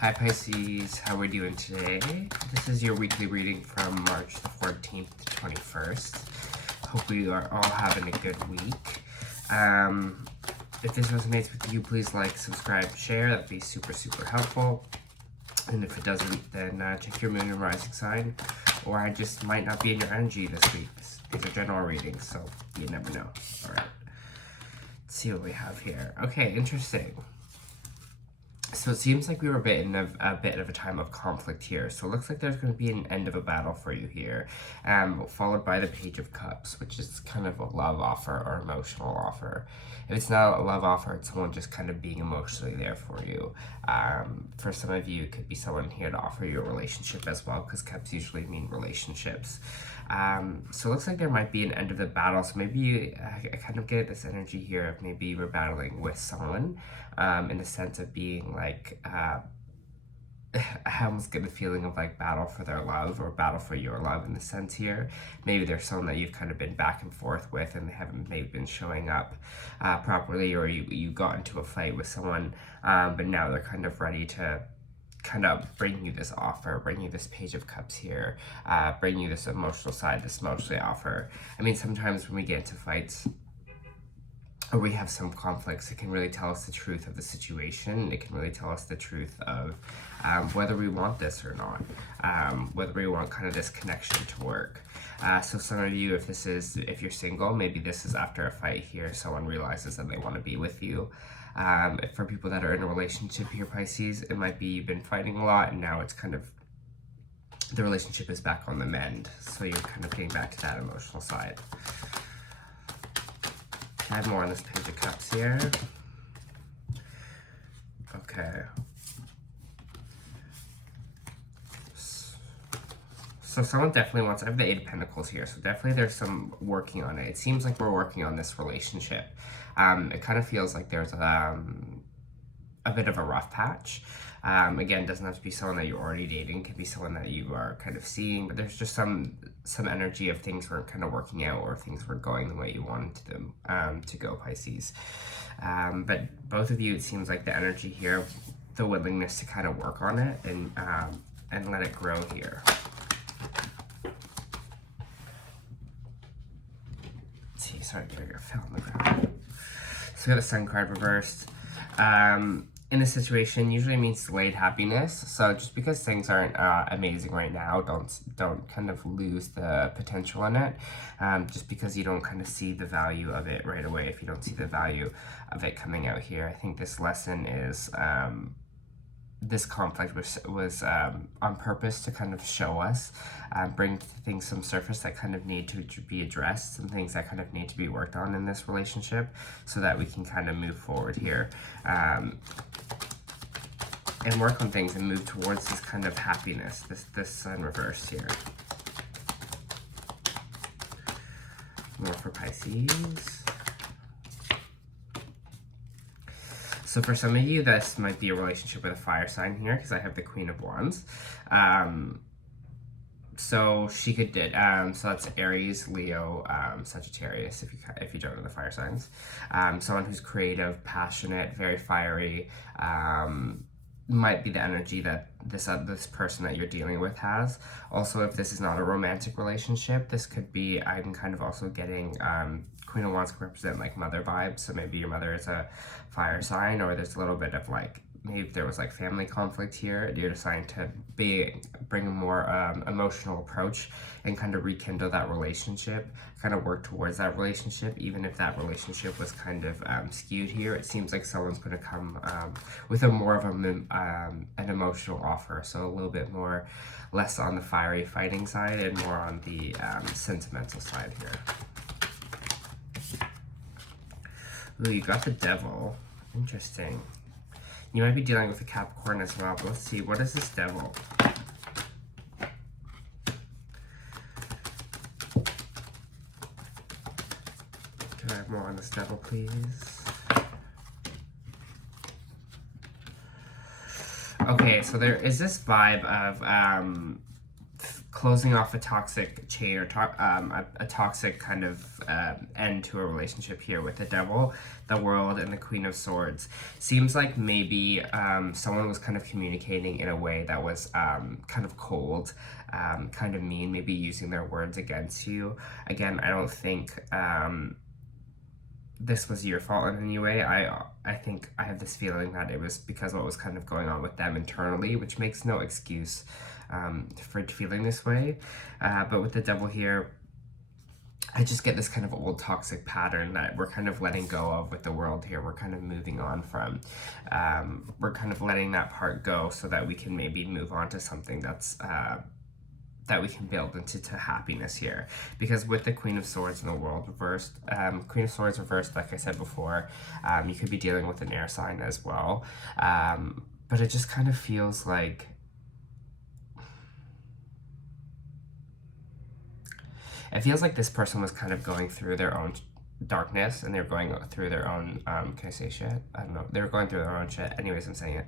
Hi Pisces, how are we doing today? This is your weekly reading from March the 14th to 21st. Hope we are all having a good week. If this resonates with you, please like, subscribe, share. That'd be super helpful. And if it doesn't, then check your moon and rising sign. Or I just might not be in your energy this week. These are general readings, so you never know. Alright. Let's see what we have here. Okay, interesting. So it seems like we were in a bit of a time of conflict here. So it looks like there's going to be an end of a battle for you here, followed by the Page of Cups, which is kind of a love offer or emotional offer. If it's not a love offer, it's someone just kind of being emotionally there for you. For some of you, it could be someone here to offer you a relationship as well, because cups usually mean relationships. So it looks like there might be an end of the battle. So maybe I kind of get this energy here of maybe you were battling with someone, in the sense of being like, I almost get the feeling of like battle for their love or battle for your love in the sense here. Maybe there's someone that you've kind of been back and forth with and they haven't maybe been showing up properly, or you got into a fight with someone, but now they're kind of ready to kind of bring you this offer, bring you this Page of Cups here, bring you this emotional side, this emotional offer. I mean, sometimes when we get into fights, or we have some conflicts, it can really tell us the truth of the situation. It can really tell us the truth of whether we want this or not, whether we want kind of this connection to work. So some of you, if you're single, maybe this is after a fight here, someone realizes that they want to be with you. For people that are in a relationship here, Pisces, it might be you've been fighting a lot and now it's kind of, the relationship is back on the mend. So you're kind of getting back to that emotional side. Add more on this Page of Cups here. Okay. So someone definitely wants, I have the Eight of Pentacles here, so definitely there's some working on it. It seems like we're working on this relationship. It kind of feels like there's a bit of a rough patch. Again, it doesn't have to be someone that you're already dating. It could be someone that you are kind of seeing, but there's just some energy of things weren't kind of working out, or things weren't going the way you wanted them to go, Pisces. But both of you, it seems like the energy here, the willingness to kind of work on it and let it grow here. Let's see, sorry, I fell on the ground. So we got the Sun card reversed. In this situation usually means delayed happiness. So just because things aren't amazing right now, don't kind of lose the potential in it. Just because you don't kind of see the value of it right away, if you don't see the value of it coming out here. I think this lesson is, this conflict was on purpose to kind of show us, bring things some surface that kind of need to be addressed, some things that kind of need to be worked on in this relationship, so that we can kind of move forward here, and work on things and move towards this kind of happiness, this Sun reversed here. More for Pisces. So for some of you, this might be a relationship with a fire sign here, because I have the Queen of Wands. So she could so that's Aries, Leo, Sagittarius, if you don't know the fire signs. Someone who's creative, passionate, very fiery, might be the energy that this person that you're dealing with has. Also, if this is not a romantic relationship, this could be, I'm kind of also getting Queen of Wands can represent like mother vibes. So maybe your mother is a fire sign, or there's a little bit of like, maybe there was like family conflict here, you're deciding to bring a more emotional approach and kind of rekindle that relationship, kind of work towards that relationship, even if that relationship was kind of skewed here. It seems like someone's going to come with a more of an emotional offer, so a little bit more, less on the fiery fighting side and more on the sentimental side here. Ooh, you got the Devil. Interesting. You might be dealing with a Capricorn as well, but let's see. What is this Devil? Can I have more on this Devil, please? Okay, so there is this vibe of closing off a toxic chain, or a toxic kind of end to a relationship here with the Devil, the World, and the Queen of Swords. Seems like maybe someone was kind of communicating in a way that was kind of cold, kind of mean, maybe using their words against you. Again, I don't think this was your fault in any way. I think I have this feeling that it was because what was kind of going on with them internally, which makes no excuse for feeling this way. But with the Devil here, I just get this kind of old toxic pattern that we're kind of letting go of with the World here. We're kind of moving on from. We're kind of letting that part go so that we can maybe move on to something that's that we can build into happiness here. Because with the Queen of Swords in the World reversed, Queen of Swords reversed, like I said before, you could be dealing with an air sign as well. But it just kind of feels like this person was kind of going through their own darkness, and they're going through their own, can I say shit? I don't know. They were going through their own shit. Anyways, I'm saying it.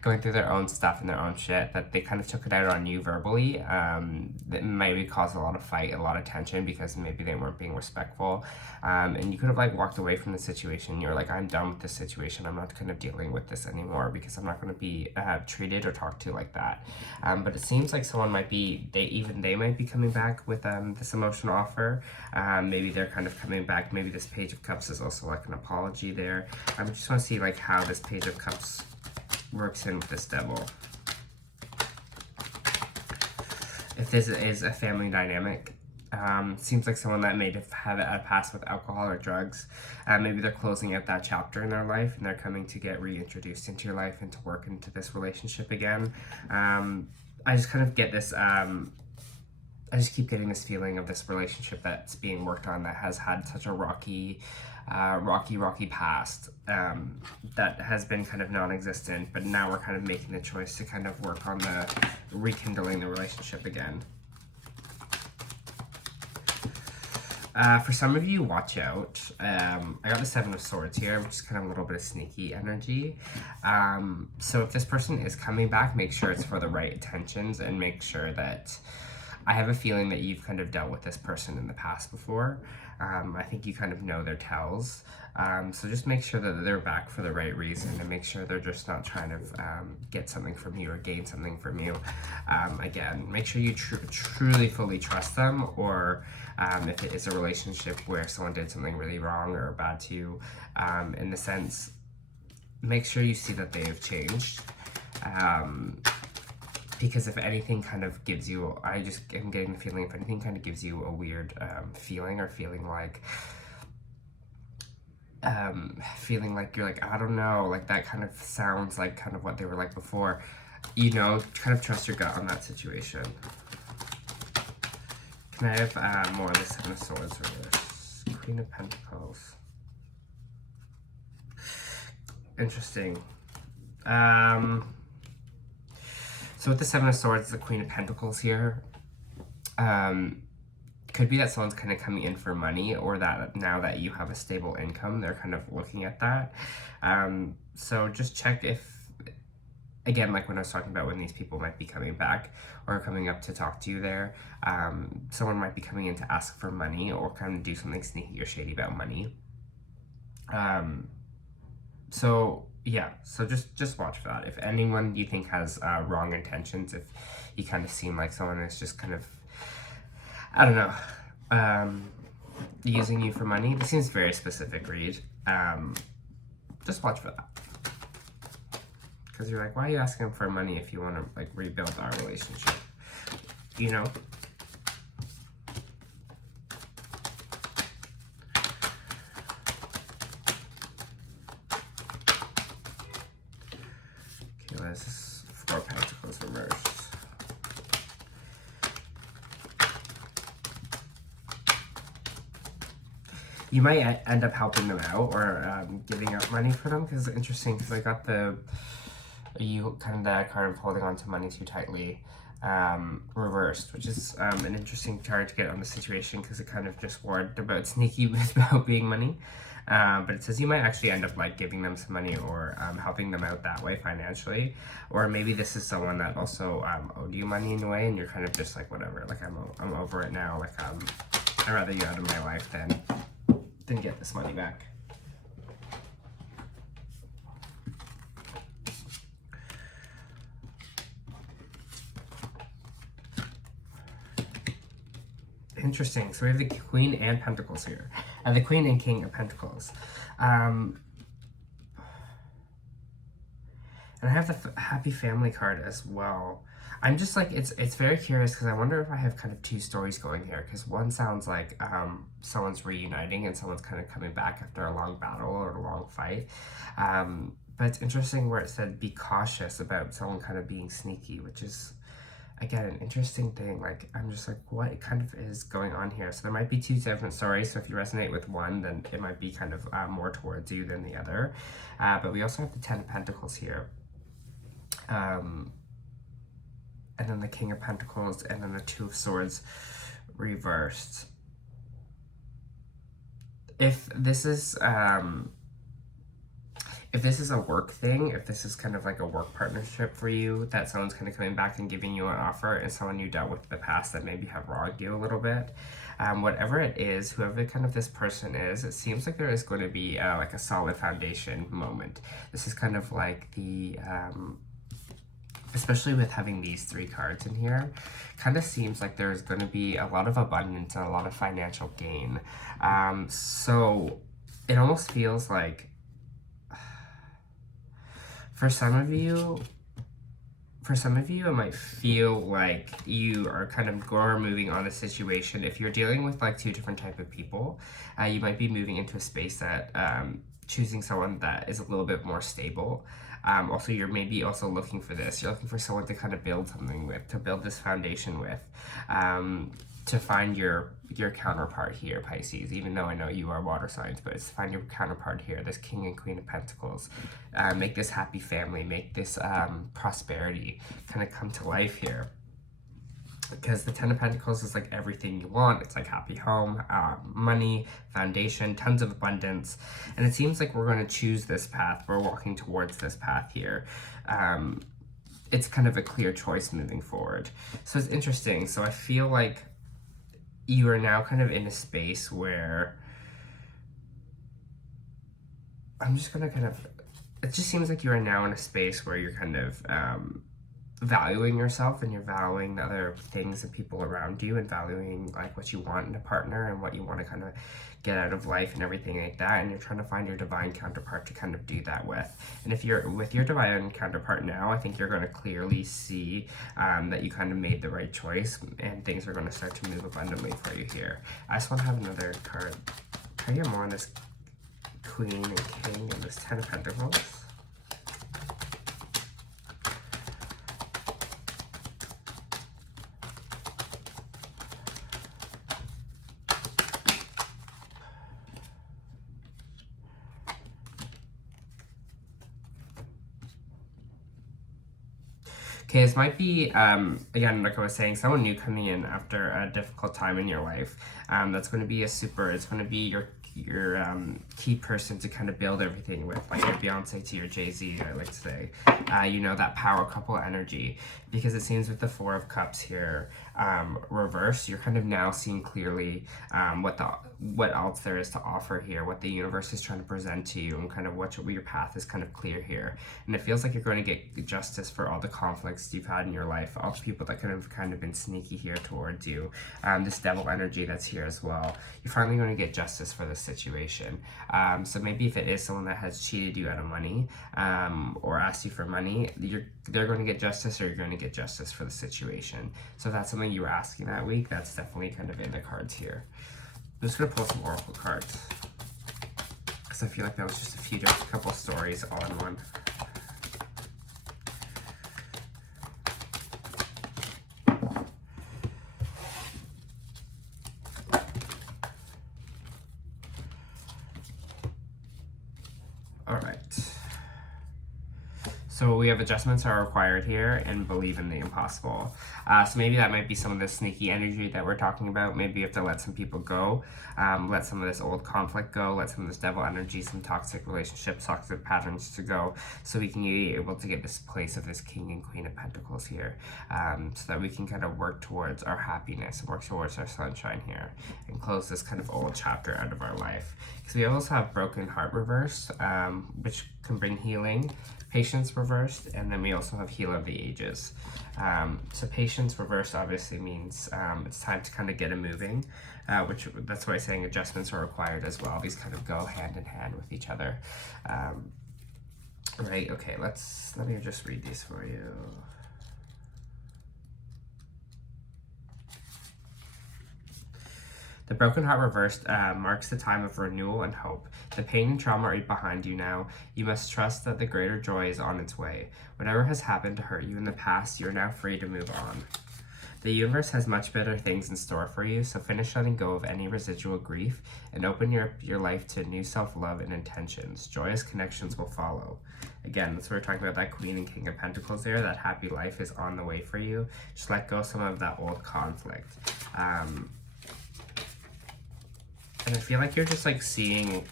Going through their own stuff and their own shit, that they kind of took it out on you verbally. That maybe caused a lot of fight, a lot of tension, because maybe they weren't being respectful. And you could have like walked away from the situation. You're like, I'm done with this situation. I'm not kind of dealing with this anymore, because I'm not going to be treated or talked to like that. But it seems like someone might be, they might be coming back with this emotional offer. Maybe they're kind of coming back. Maybe this Page of Cups is also like an apology there. I just want to see like how this Page of Cups works in with this Devil. If this is a family dynamic, seems like someone that may have had a past with alcohol or drugs. Maybe they're closing out that chapter in their life, and they're coming to get reintroduced into your life and to work into this relationship again. I just kind of get this, I just keep getting this feeling of this relationship that's being worked on that has had such a rocky past, that has been kind of non-existent, but now we're kind of making the choice to kind of work on the rekindling the relationship again. For some of you, watch out. I got the Seven of Swords here, which is kind of a little bit of sneaky energy. So if this person is coming back, make sure it's for the right intentions, and make sure that, I have a feeling that you've kind of dealt with this person in the past before. I think you kind of know their tells. So just make sure that they're back for the right reason, and make sure they're just not trying to get something from you or gain something from you. Again, make sure you truly fully trust them, or if it is a relationship where someone did something really wrong or bad to you, in the sense, make sure you see that they have changed. Because if anything kind of gives you, I just am getting the feeling, if anything kind of gives you a weird feeling, or feeling like you're like, I don't know, like that kind of sounds like kind of what they were like before, you know, kind of trust your gut on that situation. Can I have more of the Seven of Swords reverse? Queen of Pentacles. Interesting. So with the Seven of Swords, the Queen of Pentacles here, could be that someone's kind of coming in for money, or that now that you have a stable income, they're kind of looking at that. So just check if, again, like when I was talking about when these people might be coming back or coming up to talk to you there, someone might be coming in to ask for money, or kind of do something sneaky or shady about money. So yeah, so just watch for that. If anyone you think has wrong intentions, if you kind of seem like someone is just kind of, I don't know, using you for money, this seems very specific read. Just watch for that. Because you're like, why are you asking for money if you want to like rebuild our relationship? You know? This is Four Pentacles reversed. You might end up helping them out, or giving out money for them, because it's interesting, because I got you kind of that card of holding on to money too tightly, reversed, which is an interesting card to get on the situation, because it kind of just warned about sneaky about being money. But it says you might actually end up like giving them some money or helping them out that way financially. Or maybe this is someone that also owed you money in a way, and you're kind of just like, whatever, like I'm over it now. Like I'd rather you out of my life than get this money back. Interesting. So we have the Queen and Pentacles here. And the Queen and King of Pentacles. And I have the Happy Family card as well. I'm just like, it's very curious because I wonder if I have kind of two stories going here. Because one sounds like someone's reuniting and someone's kind of coming back after a long battle or a long fight. But it's interesting where it said be cautious about someone kind of being sneaky, which is, again, an interesting thing. Like, I'm just like, what kind of is going on here? So there might be two different stories. So if you resonate with one, then it might be kind of more towards you than the other. But we also have the Ten of Pentacles here. And then the King of Pentacles, and then the Two of Swords reversed. If this is a work thing, if this is kind of like a work partnership for you, that someone's kind of coming back and giving you an offer, and someone you dealt with in the past that maybe have wronged you a little bit, whatever it is, whoever kind of this person is, it seems like there is going to be like a solid foundation moment. This is kind of like the especially with having these three cards in here, kind of seems like there's going to be a lot of abundance and a lot of financial gain. So it almost feels like for some of you, it might feel like you are kind of moving on a situation. If you're dealing with like two different type of people, you might be moving into a space that choosing someone that is a little bit more stable. Also, you're maybe also looking for this. You're looking for someone to kind of build something with, to build this foundation with, to find your counterpart here, Pisces. Even though I know you are water signs, but it's to find your counterpart here, this King and Queen of Pentacles. Make this happy family, make this prosperity kind of come to life here. Because the Ten of Pentacles is like everything you want. It's like happy home, money, foundation, tons of abundance. And it seems like we're going to choose this path. We're walking towards this path here. It's kind of a clear choice moving forward. So it's interesting. So I feel like you are now kind of in a space where I'm just going to kind of, it just seems like you are now in a space where you're kind of valuing yourself, and you're valuing the other things and people around you, and valuing like what you want in a partner and what you want to kind of get out of life and everything like that, and you're trying to find your divine counterpart to kind of do that with. And if you're with your divine counterpart now, I think you're going to clearly see that you kind of made the right choice, and things are going to start to move abundantly for you here. I just want to have another card. Can I get more on this Queen and King and this Ten of Pentacles? Okay, this might be, again, like I was saying, someone new coming in after a difficult time in your life. That's going to be it's going to be your key person to kind of build everything with, like your Beyonce to your Jay-Z, I like to say. You know, that power couple energy. Because it seems with the Four of Cups here, reversed, you're kind of now seeing clearly what else there is to offer here, what the universe is trying to present to you, and kind of what your path is kind of clear here. And it feels like you're going to get justice for all the conflicts you've had in your life, all the people that could have kind of been sneaky here towards you. This devil energy that's here as well. You're finally going to get justice for this situation. So maybe if it is someone that has cheated you out of money, or asked you for money, they're going to get justice, or you're going to get justice for the situation. So if that's something you were asking that week, that's definitely kind of in the cards here. I'm just going to pull some oracle cards, because I feel like that was just a couple stories all in one. So we have adjustments are required here and believe in the impossible. So maybe that might be some of the sneaky energy that we're talking about. Maybe you have to let some people go, let some of this old conflict go, let some of this devil energy, some toxic relationships, toxic patterns to go, so we can be able to get this place of this King and Queen of Pentacles here, so that we can kind of work towards our happiness, work towards our sunshine here, and close this kind of old chapter out of our life. Because we also have Broken Heart reversed, which can bring healing. Patience reversed, and then we also have Healer of the Ages. So Patience reversed obviously means it's time to kind of get it moving, which that's why I'm saying adjustments are required as well. These kind of go hand in hand with each other. Right, okay, let me just read these for you. The Broken Heart reversed marks the time of renewal and hope. The pain and trauma are behind you now. You must trust that the greater joy is on its way. Whatever has happened to hurt you in the past, you are now free to move on. The universe has much better things in store for you, so finish letting go of any residual grief and open your life to new self-love and intentions. Joyous connections will follow. Again, that's what we're talking about, that Queen and King of Pentacles there. That happy life is on the way for you. Just let go of some of that old conflict. And I feel like you're just like seeing,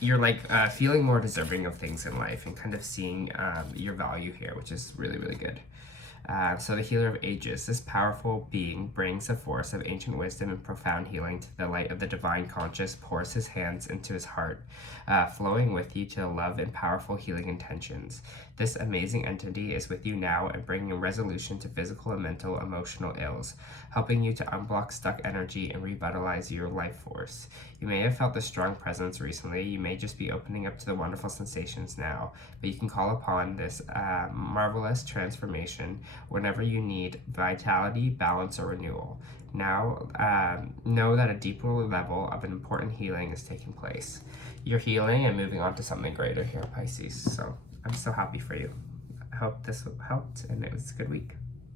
you're like feeling more deserving of things in life and kind of seeing your value here, which is really, really good. So the Healer of Ages, this powerful being brings a force of ancient wisdom and profound healing to the light of the divine conscious, pours his hands into his heart, flowing with you to love and powerful healing intentions. This amazing entity is with you now and bringing resolution to physical and mental emotional ills, helping you to unblock stuck energy and revitalize your life force. You may have felt a strong presence recently. You may just be opening up to the wonderful sensations now, but you can call upon this marvelous transformation whenever you need vitality, balance, or renewal. Now, know that a deeper level of an important healing is taking place. You're healing and moving on to something greater here, Pisces. So I'm so happy for you. I hope this helped and it was a good week.